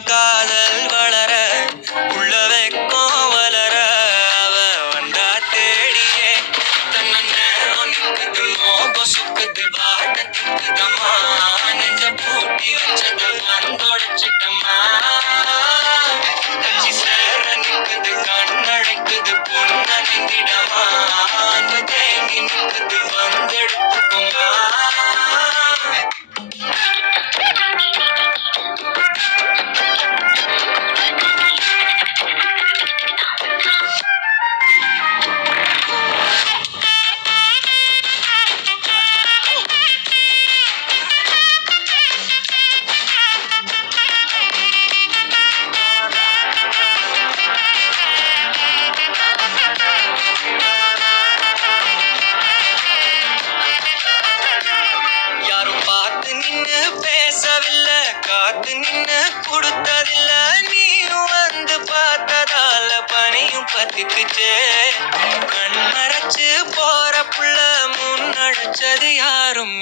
என் காதல் வளர உள்ள வெக்கம் வளர அவ வந்தா தேடியே தன்ன நேரம் நிற்குது மோகம் சுக்குது வாட திக்குதம்மா நெஞ்ச பூட்டி வச்சத வந்தொடைச்சிட்டம்மா கட்சி சேர நிற்குது கண்ணழைக்குது பொண்ண நிந்திடமா அங்கு தேங்கி நிற்குது வந்தெடுத்துக்குமா யாரும் பார்த்து நின்னு பேசவில்லை காத்து நின்னு கொடுத்ததில்ல நீயும் வந்து பார்த்ததால பனியும் பத்திக்குச்சே கண் மறைச்சு போற புள்ள முன்னடிச்சது யாரும்